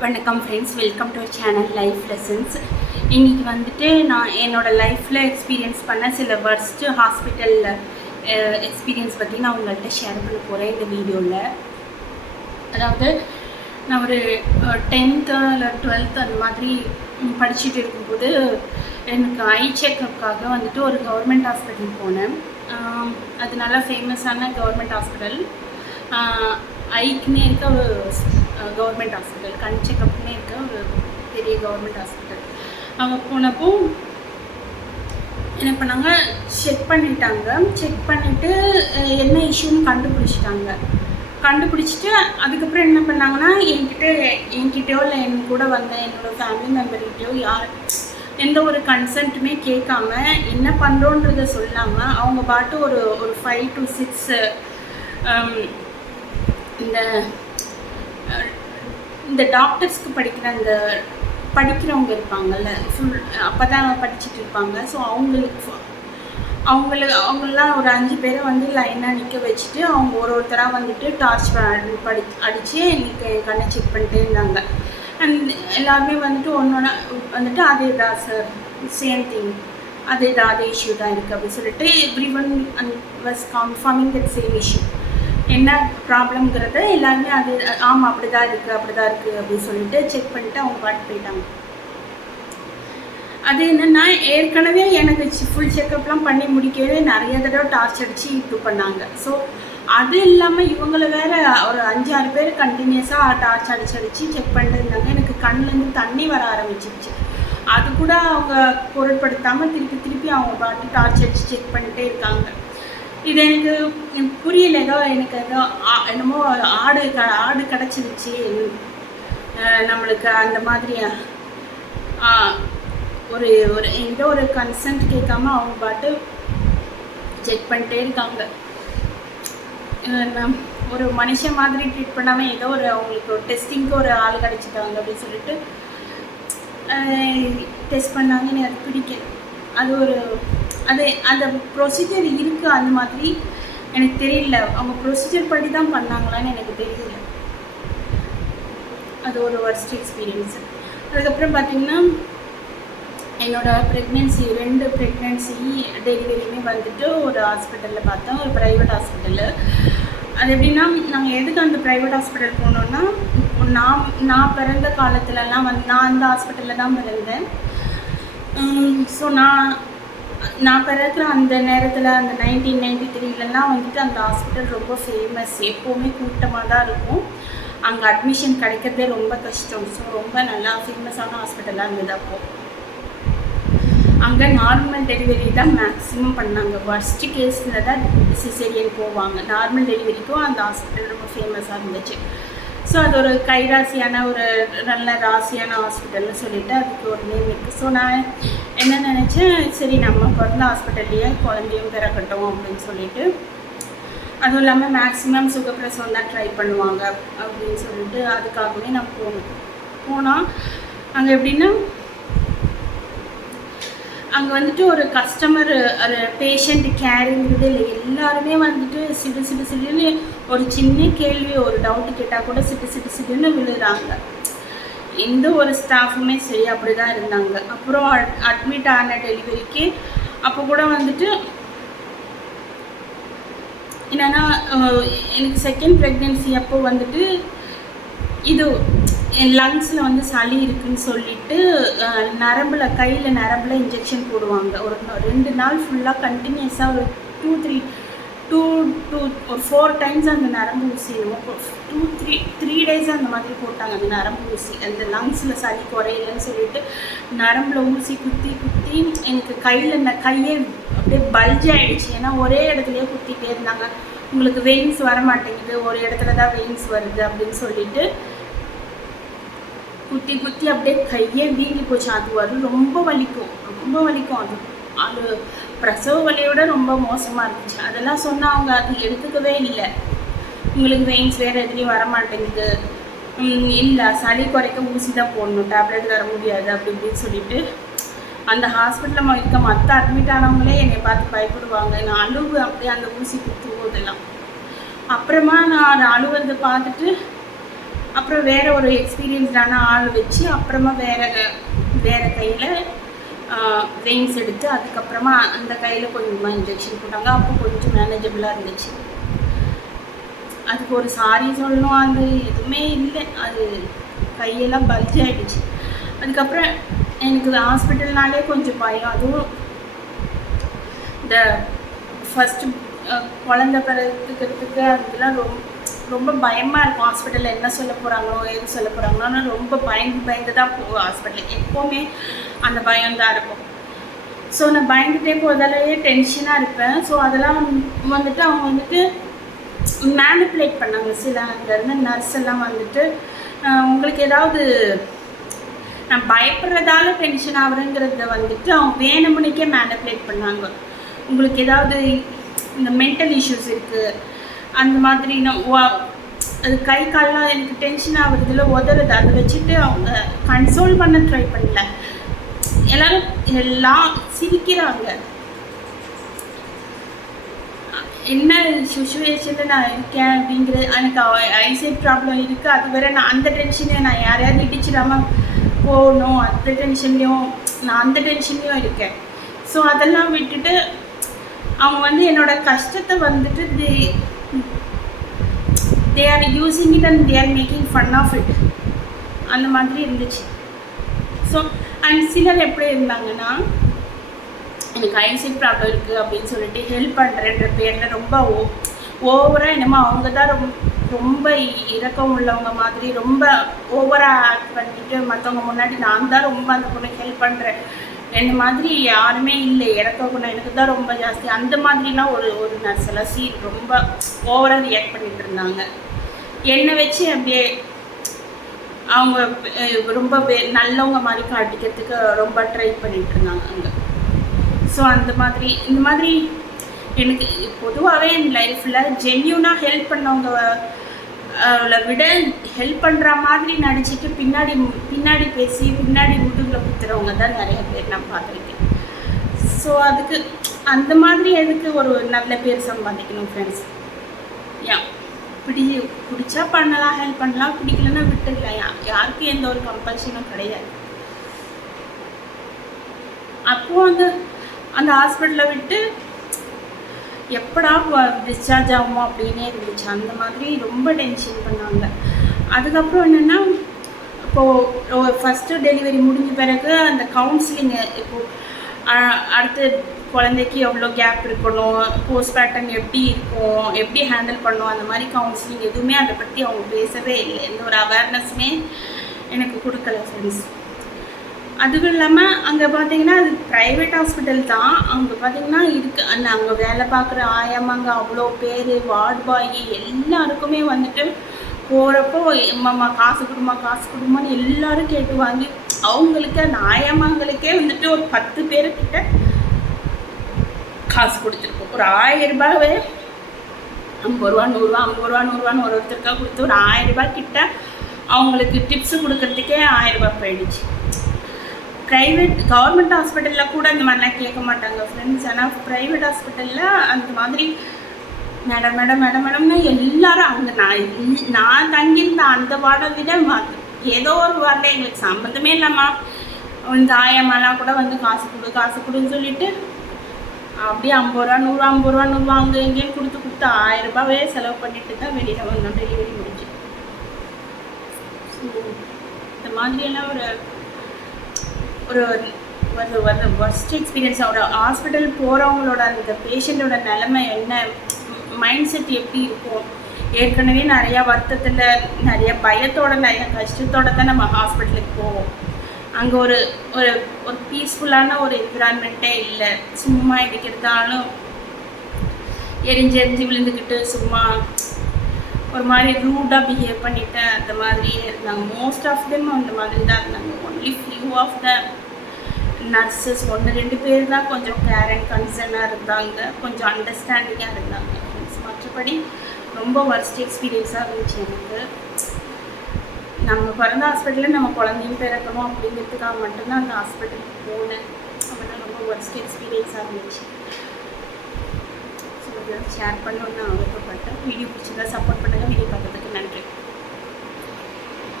வணக்கம் friends, welcome to channel life lessons. இன்றைக்கி வந்துட்டு நான் என்னோடய லைஃப்பில் எக்ஸ்பீரியன்ஸ் பண்ண சில வர்ஸ்ட்டு ஹாஸ்பிட்டலில் எக்ஸ்பீரியன்ஸ் பற்றி நான் உங்கள்கிட்ட ஷேர் பண்ண போகிறேன் இந்த வீடியோவில். அதாவது நான் ஒரு 10th இல்லை 12th அந்த மாதிரி படிச்சுட்டு இருக்கும்போது எனக்கு ஐ செக்கப்புக்காக வந்துட்டு ஒரு கவர்மெண்ட் ஹாஸ்பிட்டல் போனேன். அது நல்லா ஃபேமஸான கவர்மெண்ட் ஹாஸ்பிட்டல். ஐக்குன்னே இருக்க ஒரு கவர்மெண்ட் ஹாஸ்பிட்டல், கண் செக்கப்புன்னே இருக்க ஒரு பெரிய கவர்மெண்ட் ஹாஸ்பிட்டல். அங்கே போனப்போ என்ன பண்ணாங்க, செக் பண்ணிவிட்டு என்ன இஷ்யூன்னு கண்டுபிடிச்சிட்டு அதுக்கப்புறம் என்ன பண்ணாங்கன்னா என்கிட்டயோ இல்லை என் கூட வந்த என்னோடய ஃபேமிலி மெம்பர்கிட்டயோ எந்த ஒரு கன்சென்ட்டுமே கேட்காம என்ன பண்ணுறோன்றதை சொல்லாமல் அவங்க பாட்டு ஒரு 5 to 6 இந்த டாக்டர்ஸ்க்கு படிக்கிறவங்க இருப்பாங்கள்ல, அப்போ தான் படிச்சுட்டு இருப்பாங்க. ஸோ அவங்களெலாம் ஒரு 5 பேரை வந்து லைனாக நிற்க வச்சுட்டு அவங்க ஒருத்தராக வந்துட்டு டார்ச் அடித்து எனக்கு என் கண்ணை செக் பண்ணிட்டே இருந்தாங்க. அண்ட் எல்லாருமே வந்துட்டு ஒன்றொன்னா வந்துட்டு அதே தான் சார், சேம் திங், அதே இஷ்யூ தான் இருக்குது அப்படின்னு சொல்லிட்டு every one was conforming that same issue. என்ன ப்ராப்ளம்ங்கிறத எல்லாருமே ஆமாம் அப்படி தான் இருக்குது அப்படின்னு சொல்லிட்டு செக் பண்ணிவிட்டு அவங்க பாட்டு போயிட்டாங்க. அது என்னென்னா, ஏற்கனவே எனக்கு ஃபுல் செக்கப்லாம் பண்ணி முடிக்கவே நிறைய தடவை டார்ச் அடித்து இது பண்ணாங்க. ஸோ அது இல்லாமல் இவங்களை வேறு ஒரு 5-6 பேர் கண்டினியூஸாக டார்ச் அடித்து செக் பண்ணிட்டு இருந்தாங்க. எனக்கு கண்ணிலேருந்து தண்ணி வர ஆரம்பிச்சிருச்சு. அது கூட அவங்க பொருட்படுத்தாமல் திருப்பி அவங்க பாட்டு டார்ச் அடித்து செக் பண்ணிகிட்டே இருக்காங்க. இது எனக்கு புரியல. என்னமோ ஆடு கிடச்சிருச்சு நம்மளுக்கு அந்த மாதிரி ஒரு கன்சென்ட் கேட்காம அவங்க பாட்டு செக் பண்ணிட்டே இருக்காங்க. ஒரு மனுஷன் மாதிரி ட்ரீட் பண்ணாமல் அவங்களுக்கு ஒரு டெஸ்டிங்க்கு ஒரு ஆள் கிடச்சிட்டாங்க அப்படின்னு சொல்லிட்டு டெஸ்ட் பண்ணாங்க. எனக்கு அது பிடிக்கல. அந்த ப்ரொசீஜர் இருக்குது, அந்த மாதிரி எனக்கு தெரியல. அவங்க ப்ரொசீஜர் படி தான் பண்ணாங்களான்னு எனக்கு தெரியல. அது ஒரு வர்ஸ்ட் எக்ஸ்பீரியன்ஸு. அதுக்கப்புறம் பார்த்திங்கன்னா, என்னோடய ப்ரெக்னென்சி 2 ப்ரெக்னென்சி டெலிவரியுமே வந்துட்டு ஒரு ஹாஸ்பிட்டலில் பார்த்தோம், ஒரு ப்ரைவேட் ஹாஸ்பிட்டலு. அது எப்படின்னா, நாங்கள் எதுக்கு அந்த ப்ரைவேட் ஹாஸ்பிட்டல் போனோன்னா, நான் பிறந்த காலத்துலலாம் நான் அந்த ஹாஸ்பிட்டலில் தான் பிறந்தேன். ஸோ நான் பிறக்கிற அந்த நேரத்தில், அந்த 1993லலாம் வந்துட்டு அந்த ஹாஸ்பிட்டல் ரொம்ப ஃபேமஸ். எப்போவுமே கூட்டமாக தான் இருக்கும். அங்கே அட்மிஷன் கிடைக்கிறதே ரொம்ப கஷ்டம். ஸோ ரொம்ப நல்லா ஃபேமஸான ஹாஸ்பிட்டலாக இருந்தது. அப்போது அங்கே நார்மல் டெலிவரி தான் மேக்ஸிமம் பண்ணாங்க. வர்ஸ்ட் கேஸில் தான் சிசேரியன் போவாங்க. நார்மல் டெலிவரிக்கும் அந்த ஹாஸ்பிட்டல் ரொம்ப ஃபேமஸாக இருந்துச்சு. ஸோ அது ஒரு கைராசியான ஒரு நல்ல ராசியான ஹாஸ்பிட்டல்னு சொல்லிவிட்டு அதுக்கு ஒரு நேம் இருக்குது. ஸோ நான் என்ன நினச்சேன், சரி நம்ம பிறந்த ஹாஸ்பிட்டல்லையே குழந்தையும் பிறக்கட்டும் அப்படின்னு சொல்லிட்டு, அதுவும் இல்லாமல் மேக்ஸிமம் சுகப்பிரசவம் தான் ட்ரை பண்ணுவாங்க அப்படின்னு சொல்லிட்டு அதுக்காகவே நான் போனால் அங்கே எப்படின்னா, அங்கே வந்துட்டு ஒரு கஸ்டமர் ஒரு பேஷண்ட் கேருங்கிறது இல்லை. எல்லாருமே வந்துட்டு சிடுன்னு ஒரு சின்ன கேள்வி, ஒரு டவுட்டு கேட்டால் கூட சிடுன்னு விழுறாங்க. எந்த ஒரு ஸ்டாஃபுமே சரி அப்படி தான் இருந்தாங்க. அப்புறம் அட்மிட் ஆன டெலிவரிக்கு அப்போ கூட வந்துட்டு என்னென்னா, எனக்கு செகண்ட் ப்ரெக்னென்சி அப்போ வந்துட்டு என் லங்ஸில் வந்து சளி இருக்குதுன்னு சொல்லிட்டு கையில் நரம்பில் இன்ஜெக்ஷன் போடுவாங்க. ஒரு 2 நாள் ஃபுல்லாக கண்டினியூஸாக ஒரு 4 டைம்ஸ் அந்த நரம்பு ஊசி 3 days அந்த மாதிரி போட்டாங்க. அந்த நரம்பு ஊசி அந்த லங்ஸில் சளி குறையலன்னு சொல்லிட்டு நரம்பில் ஊசி குத்தி எனக்கு கையே அப்படியே பல்ஜ் ஆகிடுச்சு. ஏன்னா ஒரே இடத்துலையே குத்திகிட்டே இருந்தாங்க. உங்களுக்கு வெயின்ஸ் வர மாட்டேங்குது, ஒரு இடத்துல தான் வெயின்ஸ் வருது அப்படின்னு சொல்லிட்டு குத்தி அப்படியே கையே வீங்கி போச்சு. அது ரொம்ப வலிக்கும். அது பிரசவ வலியோட ரொம்ப மோசமாக இருந்துச்சு. அதெல்லாம் சொன்னால் அவங்க அது எடுத்துக்கவே இல்லை. உங்களுக்கு வெயின்ஸ் வேறு எதுலேயும் வர மாட்டேங்குது, இல்லை சளி குறைக்க ஊசி தான் போடணும், டேப்லெட் தர முடியாது இப்படின்னு சொல்லிட்டு அந்த ஹாஸ்பிட்டலில் இருக்க மற்ற அட்மிட் ஆனவங்களே என்னை பார்த்து பயப்படுவாங்க. நான் அப்படியே அந்த ஊசி குத்தும் போதெல்லாம். அப்புறமா நான் அழுவதை பார்த்துட்டு அப்புறம் வேறு ஒரு எக்ஸ்பீரியன்ஸ்டான ஆள் வச்சு அப்புறமா வேறு கையில் வெயின்ஸ் எடுத்து அதுக்கப்புறமா அந்த கையில் கொஞ்சமாக இன்ஜெக்ஷன் போட்டாங்க. அப்போ கொஞ்சம் மேனேஜபிளாக இருந்துச்சு. அதுக்கு ஒரு சாரி சொல்லணும், அது எதுவுமே இல்லை, அது கையெல்லாம் பல்ஜ் ஆகிடுச்சு. அதுக்கப்புறம் எனக்கு ஹாஸ்பிட்டல்னாலே கொஞ்சம் பயம். அதுவும் இந்த ஃபஸ்ட்டு குழந்த பிறக்கிறதுக்கு அதெல்லாம் ரொம்ப பயமாக இருக்கும். ஹாஸ்பிட்டலில் என்ன சொல்ல போகிறாங்களோ எது சொல்ல போகிறாங்களோன்னு ரொம்ப பயந்து தான் போவோம். ஹாஸ்பிட்டலுக்கு எப்போவுமே அந்த பயம்தான் இருக்கும். ஸோ நான் பயந்துகிட்டே போகிறதாலேயே டென்ஷனாக இருப்பேன். ஸோ அதெல்லாம் வந்துட்டு அவங்க வந்துட்டு மேனிப்புலேட் பண்ணாங்க. சில அங்கே இருந்த நர்ஸ் எல்லாம் வந்துட்டு உங்களுக்கு ஏதாவது நான் பயப்படுறதால டென்ஷன் ஆகுறேங்கிறத வந்துட்டு அவங்க வேணுமுனைக்கே மேனிப்புலேட் பண்ணாங்க. உங்களுக்கு ஏதாவது இந்த மென்டல் இஷ்யூஸ் இருக்குது அந்த மாதிரி அது கை கால்லாம் எனக்கு டென்ஷன் ஆகுறதுல உதறது, அதை வச்சுட்டு அவங்க கன்சோல் பண்ண ட்ரை பண்ணல. எல்லாம் சிரிக்கிறாங்க. என்ன சுச்சுவேஷனில் நான் இருக்கேன் அப்படிங்கிறது, எனக்கு ஐசைட் ப்ராப்ளம் இருக்குது, அது வேற நான் அந்த டென்ஷனே நான் யாரையாவது இடிச்சிடாமல் போகணும், அந்த டென்ஷன்லேயும் நான் அந்த டென்ஷன்லேயும் இருக்கேன். ஸோ அதெல்லாம் விட்டுட்டு அவங்க வந்து என்னோடய கஷ்டத்தை வந்துட்டு they are using it and they are making fun of it அந்த மாதிரி இருந்துச்சு. ஸோ அண்ட் சிலர் எப்படி இருந்தாங்கன்னா, எனக்கு ஐசைட் ப்ராப்ளம் இருக்குது அப்படின்னு சொல்லிட்டு ஹெல்ப் பண்ணுறேன்ற பேரில் ரொம்ப ஓவராக என்னமோ அவங்க தான் ரொம்ப இரக்கம் உள்ளவங்க மாதிரி ரொம்ப ஓவராக ஆக்ட் பண்ணிட்டு மற்றவங்க முன்னாடி நான் தான் ரொம்ப அந்த பொண்ணுக்கு ஹெல்ப் பண்ணுறேன், என்ன மாதிரி யாருமே இல்லை, இறக்க குணம் எனக்கு தான் ரொம்ப ஜாஸ்தி, அந்த மாதிரிலாம் ஒரு நர்ஸ் எல்லாம் ரொம்ப ஓவராக ரியாக்ட் பண்ணிட்டு இருந்தாங்க. என்னை வச்சு அப்படியே அவங்க ரொம்ப நல்லவங்க மாதிரி காட்டிக்கிறதுக்கு ரொம்ப ட்ரை பண்ணிட்டு இருந்தாங்க அங்கே. ஸோ இந்த மாதிரி எனக்கு பொதுவாகவே என் லைஃப்பில் ஜென்யூனாக ஹெல்ப் பண்ணவங்க விட ஹெல்ப் பண்ணுற மாதிரி நடிச்சுட்டு பின்னாடி பேசி பின்னாடி முதுகில் குத்துறவங்க தான் நிறைய பேர் நான் பார்த்துருக்கேன். ஸோ அதுக்கு அந்த மாதிரி எதுக்கு ஒரு நல்ல பேர் சம்பாதிக்கணும் ஃப்ரெண்ட்ஸ்? பிடிச்சா பண்ணலாம், ஹெல்ப் பண்ணலாம், பிடிக்கலன்னா விட்டுடலாம். யாருக்கும் எந்த ஒரு கம்பல்ஷனும் கிடையாது. அப்போது அந்த ஹாஸ்பிட்டலில் விட்டு எப்படா டிஸ்சார்ஜ் ஆகுமோ அப்படின்னே இருந்துச்சு. அந்த மாதிரி ரொம்ப டென்ஷன் பண்ணாங்க. அதுக்கப்புறம் என்னென்னா, இப்போது ஃபஸ்ட்டு டெலிவரி முடிஞ்ச பிறகு அந்த கவுன்சிலிங்கு, இப்போது அடுத்து குழந்தைக்கு எவ்வளோ கேப் இருக்கணும், போஸ்ட் பேட்டர்ன் எப்படி இருக்கும், எப்படி ஹேண்டில் பண்ணணும், அந்த மாதிரி கவுன்சிலிங் எதுவுமே அதை பற்றி அவங்க பேசவே இல்லை. எந்த ஒரு அவேர்னஸுமே எனக்கு கொடுக்கல ஃப்ரெண்ட்ஸ். அதுவும் இல்லாமல் அங்கே பார்த்தீங்கன்னா அது ப்ரைவேட் ஹாஸ்பிட்டல் தான். அங்கே பார்த்தீங்கன்னா அங்கே வேலை பார்க்குற ஆயாமாங்க அவ்வளோ பேர், வார்டு பாய் எல்லாருக்குமே வந்துட்டு போகிறப்போ அம்மா காசு கொடுமான்னு எல்லோரும் கேட்டு வாங்கி அவங்களுக்கு அந்த ஆயாமாங்களுக்கே வந்துட்டு ஒரு 10 பேர்கிட்ட காசு கொடுத்துருக்கோம். ஒரு 1000 ரூபாவே 50 ரூபா 100 ரூபா 50 ரூபா 100 ரூபான்னு ஒருத்தருக்காக கொடுத்து ஒரு 1000 ரூபாய் கிட்ட அவங்களுக்கு டிப்ஸு கொடுக்கறதுக்கே 1000 ரூபாய் போயிடுச்சு. கவர்மெண்ட் ஹாஸ்பிட்டலில் கூட இந்த மாதிரிலாம் கேட்க மாட்டாங்க ஃப்ரெண்ட்ஸ். ஆனால் ப்ரைவேட் ஹாஸ்பிட்டலில் அந்த மாதிரி மேடம்னு எல்லாரும் அவங்க நான் தங்கியிருந்த அந்த வார்டை விட ஏதோ ஒரு வார்டில் எங்களுக்கு சம்மந்தமே இல்லாமா இந்த ஆயம்மாலாம் கூட வந்து காசு கொடுன்னு சொல்லிட்டு அப்படியே 50 ரூபா 100 ரூபா அங்கே எங்கேயும் கொடுத்து 1000 ரூபாவே செலவு பண்ணிட்டு தான் வெளியில் வந்தோம். டெலிவரி முடிஞ்சு. ஸோ இந்த மாதிரியெல்லாம் ஒரு ஒர்ஸ்ட் எக்ஸ்பீரியன்ஸ். ஒரு ஹாஸ்பிட்டல் போகிறவங்களோட அந்த பேஷண்ட்டோட நிலைமை என்ன, மைண்ட் செட் எப்படி இருக்கும். ஏற்கனவே நிறையா வருத்தத்தில் நிறைய பயத்தோட நிறைய கஷ்டத்தோடு தான் நம்ம ஹாஸ்பிட்டலுக்கு போவோம். அங்கே ஒரு ஒரு பீஸ்ஃபுல்லான ஒரு என்விரான்மெண்ட்டே இல்லை. சும்மா இருக்கிறதாலும் எரிஞ்சு விழுந்துக்கிட்டு சும்மா ஒரு மாதிரி ரூடாக பிஹேவ் பண்ணிட்டு அந்த மாதிரியே இருந்தாங்க. மோஸ்ட் ஆஃப் தெம் அந்த மாதிரி தான் இருந்தாங்க. Only few of the nurses 1-2 பேர் தான் கொஞ்சம் கேர் அண்ட் கன்சர்னாக இருந்தாங்க, கொஞ்சம் அண்டர்ஸ்டாண்டிங்காக இருந்தாங்க. மற்றபடி ரொம்ப ஒர்ஸ்ட் எக்ஸ்பீரியன்ஸாக இருந்துச்சு எனக்கு. நம்ம பிறந்த ஹாஸ்பிட்டலில் நம்ம குழந்தையும் பிறக்கணும் அப்படிங்கிறதுக்காக மட்டும்தான் அந்த ஹாஸ்பிட்டலுக்கு போனேன். அப்படின்னா ரொம்ப ஒர்ஸ்ட் எக்ஸ்பீரியன்ஸாக இருந்துச்சு. ஸோ இதெல்லாம் ஷேர் பண்ணணுன்னு நான் விருப்பப்பட்டேன். வீடியோ பிடிச்சதா சப்போர்ட் பண்ணுங்கள். வீடியோ பார்க்கறதுக்கு நன்றி.